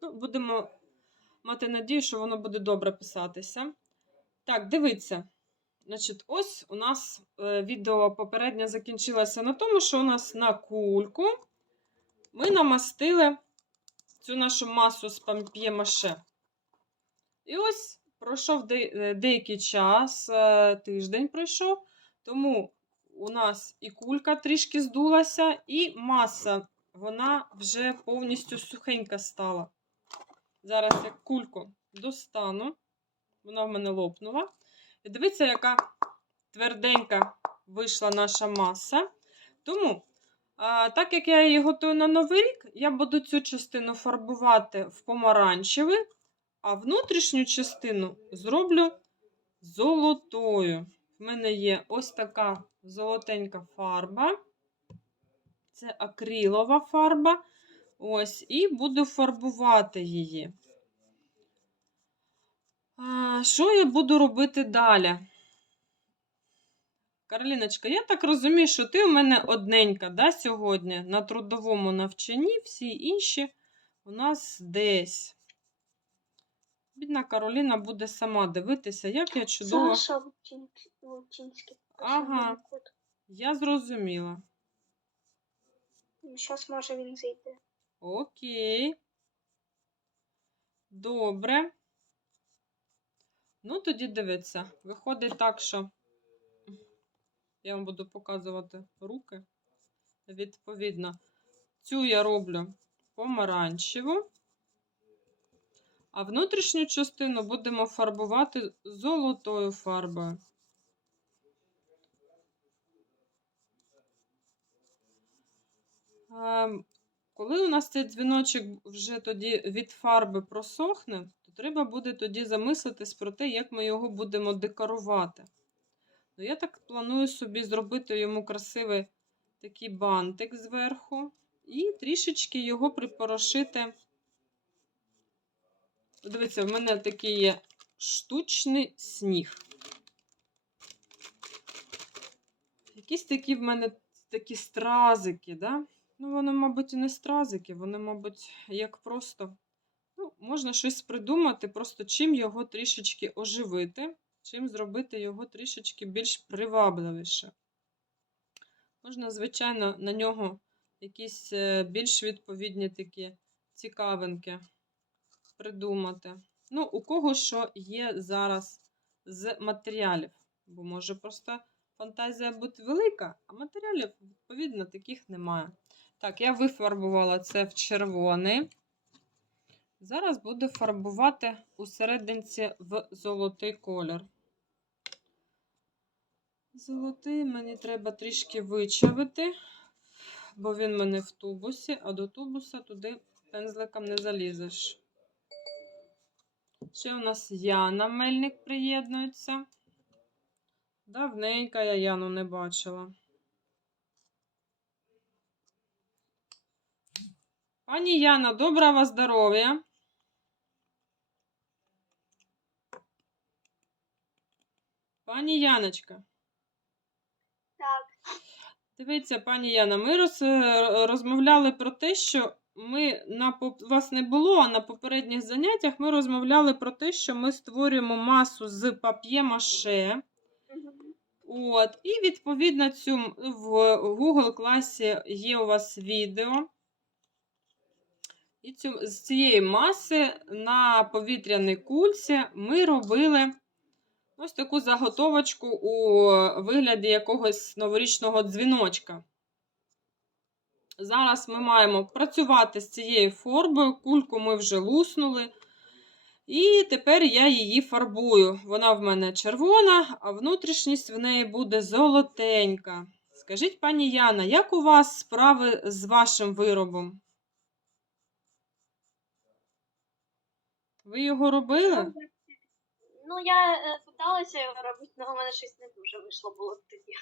Ну, будемо мати надію, що воно буде добре писатися. Так, дивіться. Значить, ось у нас е, відео попереднє закінчилося на тому, що у нас на кульку ми намастили цю нашу масу з памп'є-маше. І ось пройшов е, деякий час, е, тиждень пройшов, тому у нас і кулька трішки здулася, і маса, вона вже повністю сухенька стала. Зараз я кульку достану, вона в мене лопнула. І дивіться, яка тверденька вийшла наша маса. Тому, а, так як я її готую на Новий рік, я буду цю частину фарбувати в помаранчевий, а внутрішню частину зроблю золотою. В мене є ось така золотенька фарба. Це акрилова фарба. Ось, і буду фарбувати її. А, що я буду робити далі? Кароліночка, я так розумію, що ти у мене одненька да, сьогодні на трудовому навчанні, всі інші у нас десь. Бідна Кароліна буде сама дивитися, як я чудово. Саша Лучин- Лучинський. Ага. Я зрозуміла. Зараз може він зайде. Окей. Добре. Ну, тоді дивіться. Виходить так, що я вам буду показувати руки. Відповідно, цю я роблю помаранчеву, а внутрішню частину будемо фарбувати золотою фарбою. Ем, Коли у нас цей дзвіночок вже тоді від фарби просохне, треба буде тоді замислитись про те, як ми його будемо декорувати. Ну, я так планую собі зробити йому красивий такий бантик зверху і трішечки його припорошити. Дивіться, в мене такий є штучний сніг. Якісь такі в мене такі стразики, да? Ну, вони, мабуть, і не стразики, вони, мабуть, як просто. Можна щось придумати, просто чим його трішечки оживити, чим зробити його трішечки більш привабливіше. Можна, звичайно, на нього якісь е, більш відповідні такі цікавинки придумати. Ну, у кого що є зараз з матеріалів, бо може просто фантазія бути велика, а матеріалів, відповідно, таких немає. Так, я вифарбувала це в червоний. Зараз буду фарбувати у серединці в золотий колір. Золотий мені треба трішки вичавити, бо він в мене в тубусі, а до тубуса туди пензликом не залізеш. Ще у нас Яна Мельник приєднується. Давненько я Яну не бачила. Пані Яна, доброго здоров'я. Пані Яночка, Так, дивіться, пані Яна, ми роз, е, розмовляли про те, що ми на вас не було, а на попередніх заняттях ми розмовляли про те, що ми створюємо масу з пап'є-маше. От, і відповідно цю в Google класі є у вас відео. І цю, з цієї маси на повітряній кульці ми робили ось таку заготовочку у вигляді якогось новорічного дзвіночка. Зараз ми маємо працювати з цією фарбою. Кульку ми вже луснули. І тепер я її фарбую. Вона в мене червона, а внутрішність в неї буде золотенька. Скажіть, пані Яна, як у вас справи з вашим виробом? Ви його робили? ну я е, питалася його робити, але у мене щось не дуже вийшло було тоді.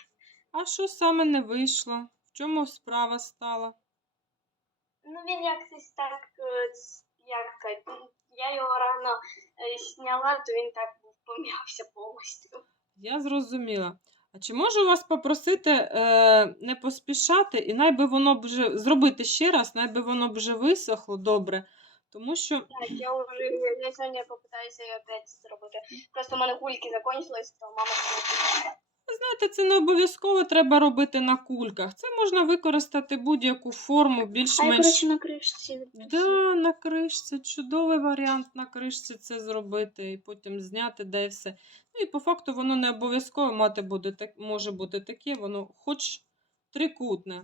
А що саме не вийшло? В чому справа стала? Ну він якось так, е, як сказати, ну, я його рано е, зняла, то він так пом'явся повністю. Я зрозуміла. А чи можу вас попросити е, не поспішати, і найби воно б вже зробити ще раз, найби воно б вже висохло добре, Тому що Так, я уже я сьогодні попитаюся опять зробити. Просто в мене кульки закончились, то мама Знаєте, це не обов'язково треба робити на кульках. Це можна використати будь-яку форму, більш-менш. на кришці. Да, на кришці. Чудовий варіант на кришці це зробити і потім зняти, де і все. Ну і по факту воно не обов'язково мати буде так, може бути таке, воно хоч трикутне.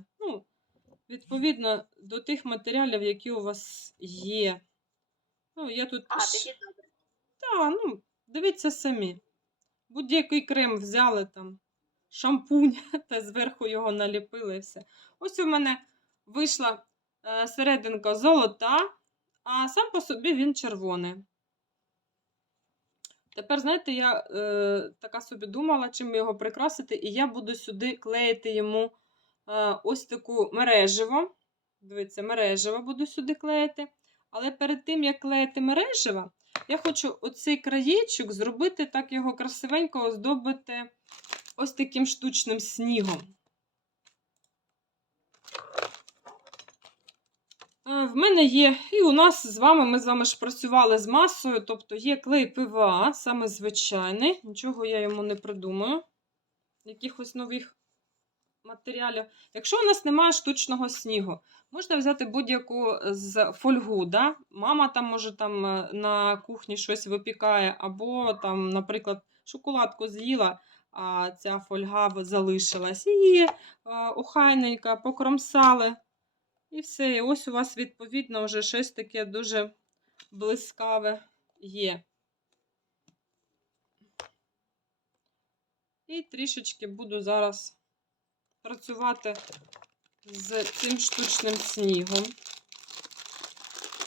Відповідно до тих матеріалів, які у вас є. Ну, я тут. А, тоді добре. та, ну, дивіться самі. Будь-який крем взяли там, шампунь, та зверху його наліпили і все. Ось у мене вийшла е, серединка золота, а сам по собі він червоний. Тепер, знаєте, я е, така собі думала, чим його прикрасити, і я буду сюди клеїти йому ось таку мереживо. Дивіться, мереживо буду сюди клеїти. Але перед тим, як клеїти мереживо, я хочу оцей краєчок зробити так його красивенько оздобити ось таким штучним снігом. Е, В мене є, і у нас з вами, ми з вами ж працювали з масою, тобто є клей ПВА, саме звичайний, нічого я йому не придумаю, якихось нових матеріалів. Якщо у нас немає штучного снігу, можна взяти будь-яку з фольгу. Да? Мама там може там е, на кухні щось випікає, або там, наприклад, шоколадку з'їла, а ця фольга залишилась. Її е, охайненько покромсали. І все. І ось у вас, відповідно, вже щось таке дуже блискаве є. І трішечки буду зараз працювати з цим штучним снігом.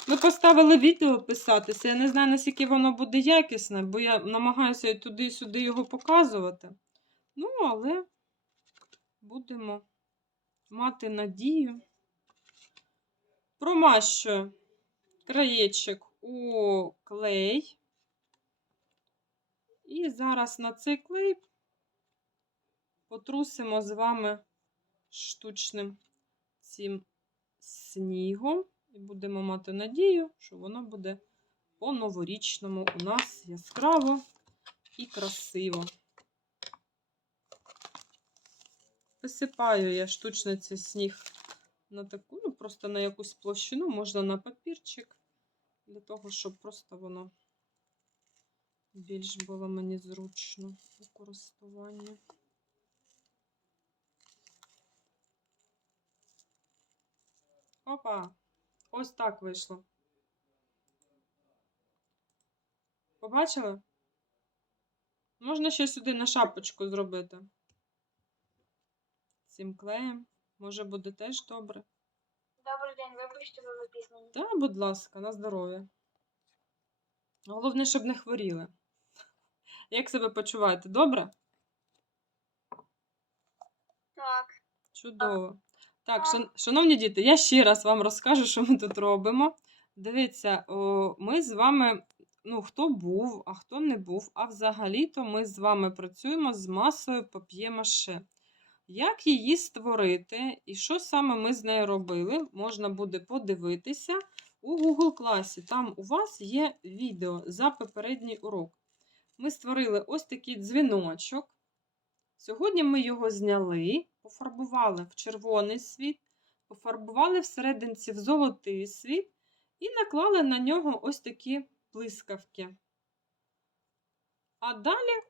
Ми поставили відео писатися. Я не знаю, наскільки воно буде якісне, бо я намагаюся і туди і сюди його показувати. Ну, але будемо мати надію. Промащую краєчок у клей. І зараз на цей клей потрусимо з вами штучним цим снігом. І будемо мати надію, що воно буде по-новорічному у нас яскраво і красиво. Висипаю я штучний цей сніг на таку, ну, просто на якусь площину, можна на папірчик, для того, щоб просто воно більш було мені зручно у користуванні. Опа! Ось так вийшло. Побачили? Можна ще сюди на шапочку зробити. Цим клеєм. Може буде теж добре. Добрий день, вибачте, ви запізнені. Та, будь ласка, на здоров'я. Головне, щоб не хворіли. Як себе почуваєте? Добре? Так, Чудово. Так, шановні діти, я ще раз вам розкажу, що ми тут робимо. Дивіться, ми з вами, ну, хто був, а хто не був, а взагалі-то ми з вами працюємо з масою пап'є-маше. Як її створити і що саме ми з нею робили, можна буде подивитися у Google класі. Там у вас є відео за попередній урок. Ми створили ось такий дзвіночок. Сьогодні ми його зняли, пофарбували в червоний світ, пофарбували всерединці в золотий світ і наклали на нього ось такі блискавки. А далі,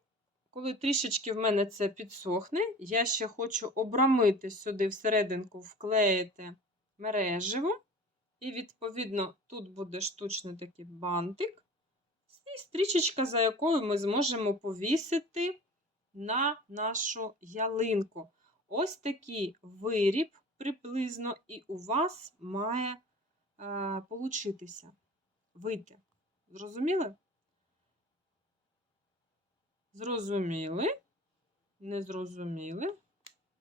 коли трішечки в мене це підсохне, я ще хочу обрамити сюди всерединку, вклеїти мереживо. І, відповідно, тут буде штучний такий бантик. І стрічечка, за якою ми зможемо повісити на нашу ялинку. Ось такий виріб приблизно, і у вас має е, получитися вийти. Зрозуміли? Зрозуміли? Не зрозуміли?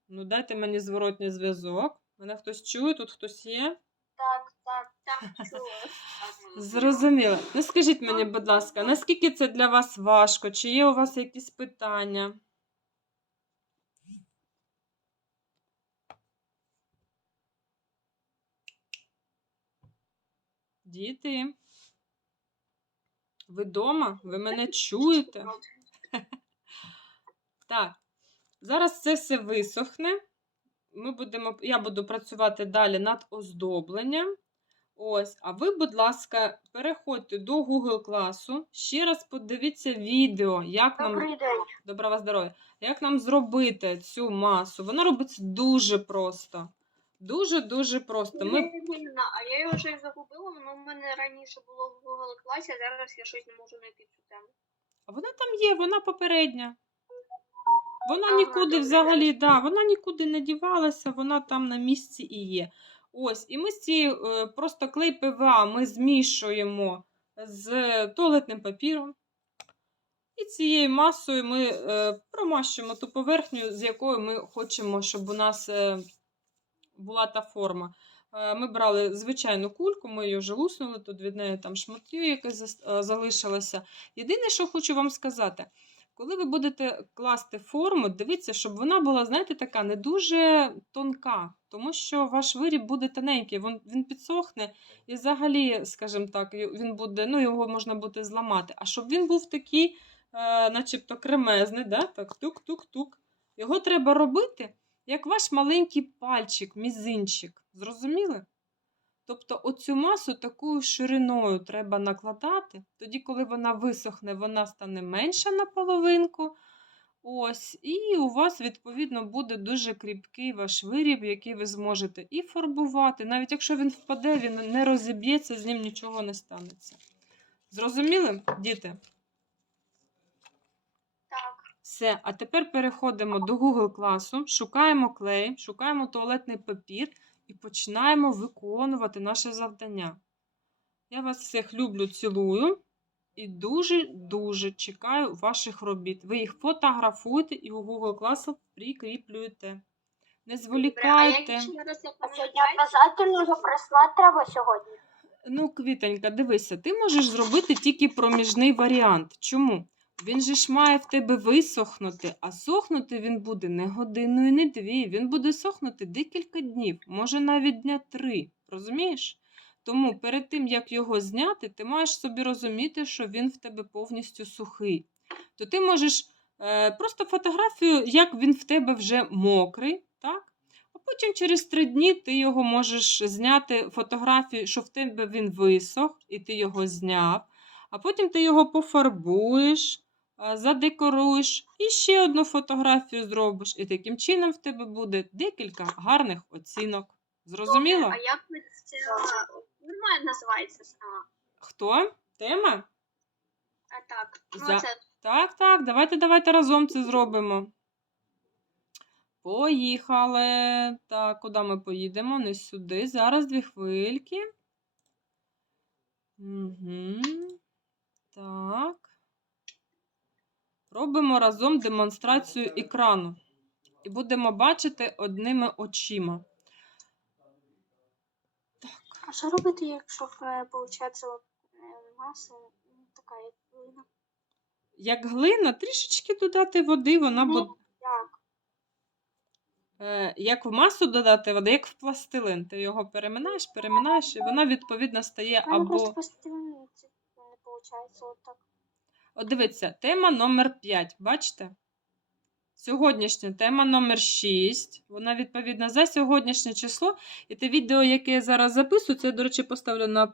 Ну, дайте мені зворотній зв'язок. Мене хтось чує, тут хтось є. так, так, так, чую. Зрозуміло. Ну, скажіть мені, будь ласка, наскільки це для вас важко? Чи є у вас якісь питання? Діти. Ви вдома? Ви мене чуєте? Так. Зараз це все висохне. Ми будемо, я буду працювати далі над оздобленням. Ось, а ви, будь ласка, переходьте до Google класу. Ще раз подивіться відео, як нам день. доброго здоров'я, як нам зробити цю масу. Вона робиться дуже просто. Дуже-дуже просто. Ми Ірина, а я його вже загубила, воно в мене раніше було в Google класі, а зараз я щось не можу знайти цю тему. А вона там є, вона попередня. Вона Ага, нікуди взагалі, да, вона нікуди не дівалася, вона там на місці і є. Ось, і ми з цією е, просто клей ПВА ми змішуємо з туалетним папіром. І цією масою ми е, промащуємо ту поверхню, з якою ми хочемо, щоб у нас е, була та форма. Е, Ми брали звичайну кульку, ми її вже луснули, тут від неї там шматтю якесь е, залишилося. Єдине, що хочу вам сказати, коли ви будете класти форму, дивіться, щоб вона була, знаєте, така не дуже тонка, тому що ваш виріб буде тоненький, він, він підсохне і взагалі, скажімо так, він буде, ну, його можна буде зламати. А щоб він був такий, е, начебто кремезний, да? так, тук-тук-тук. Його треба робити, як ваш маленький пальчик, мізинчик. Зрозуміли? Тобто оцю масу такою шириною треба накладати. Тоді, коли вона висохне, вона стане менша на половинку. Ось, і у вас, відповідно, буде дуже кріпкий ваш виріб, який ви зможете і фарбувати. Навіть якщо він впаде, він не розіб'ється, з ним нічого не станеться. Зрозуміли, діти? Все, а тепер переходимо до Google класу, шукаємо клей, шукаємо туалетний папір і починаємо виконувати наше завдання. Я вас всіх люблю, цілую і дуже-дуже чекаю ваших робіт. Ви їх фотографуєте і у Google класу прикріплюєте. Не зволікайте. як я А сьогодні пам'ятаю? обов'язково його прислати треба сьогодні. Ну, Квітонька, дивися, ти можеш зробити тільки проміжний варіант. Чому? Він же ж має в тебе висохнути, а сохнути він буде не годину і не дві. Він буде сохнути декілька днів, може навіть дня три. Розумієш? Тому перед тим, як його зняти, ти маєш собі розуміти, що він в тебе повністю сухий. То ти можеш е, просто фотографію, як він в тебе вже мокрий, так? А потім через три дні ти його можеш зняти фотографію, що в тебе він висох, і ти його зняв. А потім ти його пофарбуєш, задекоруєш і ще одну фотографію зробиш. І таким чином в тебе буде декілька гарних оцінок. Зрозуміло? А як ви це нормально називається сама? Хто? Тема? А так, ну За- це Так, так, давайте, давайте разом це зробимо. Поїхали. Так, куди ми поїдемо? Не сюди. Зараз дві хвильки. Угу. Так. Робимо разом демонстрацію екрану. І будемо бачити одними очима. А що робити, якщо виходить маса ну, така, як глина? Як глина, трішечки додати води, вона буде. Як? Е, як в масу додати води, як в пластилин. Ти його переминаєш, переминаєш, і вона відповідно стає мене просто або. постійно не виходить отак. От дивіться, тема номер 5, бачите? Сьогоднішня тема номер 6. Вона відповідна за сьогоднішнє число. І те відео, яке я зараз записую, це, до речі, поставлю на